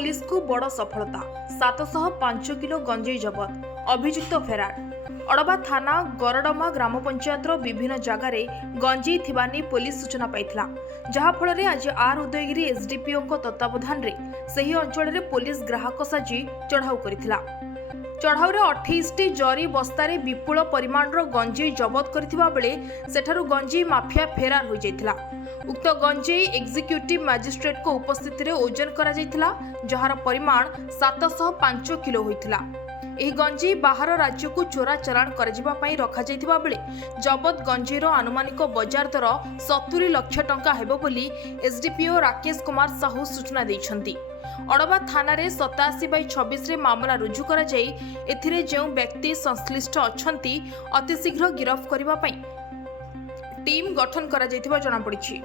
Police को बड़ सफलता 705 किलो गंजेई जबत अभियुक्त फेरार। अड़बा थाना गरडमा ग्राम पंचायत विभिन्न जगार गंजेई थिबानी पुलिस सूचना पाइथिला, जहा फल आज आर उदयगिरी एसडीपीओ तत्वावधान में सही अंचल में पुलिस ग्राहक साजी चढ़ाऊ करथिला। चढ़ाऊ 28टी जरी बस्तारे विपुल परिमाण गंजेई जबत करथिबा बेले सेठारु गंजेई माफिया फेरार हो जाइथिला। उक्त गंजेई एग्जीक्यूटिव मजिस्ट्रेट को उपस्थिति रे ओजन करा जाइथिला, जहार परिमाण 705 किलो होइथिला। एही गंजेई बाहर राज्य को चोरा चलाण करजिबा पई रखा जाइथिबा बेले जबत गंजेईर आनुमानिक बजार दर 70 लाख टंका हेबो बोली एसडीपीओ राकेश कुमार साहू सूचना दैछंती। अड़बा थाना 87/26 रे मामला रुजु करा जाई एथिरे जेउ व्यक्ति संश्लिष्ट अछंती अतिशीघ्र गिरफ करिबा पई टीम गठन करा जाइथिबा जणा पड़िछि।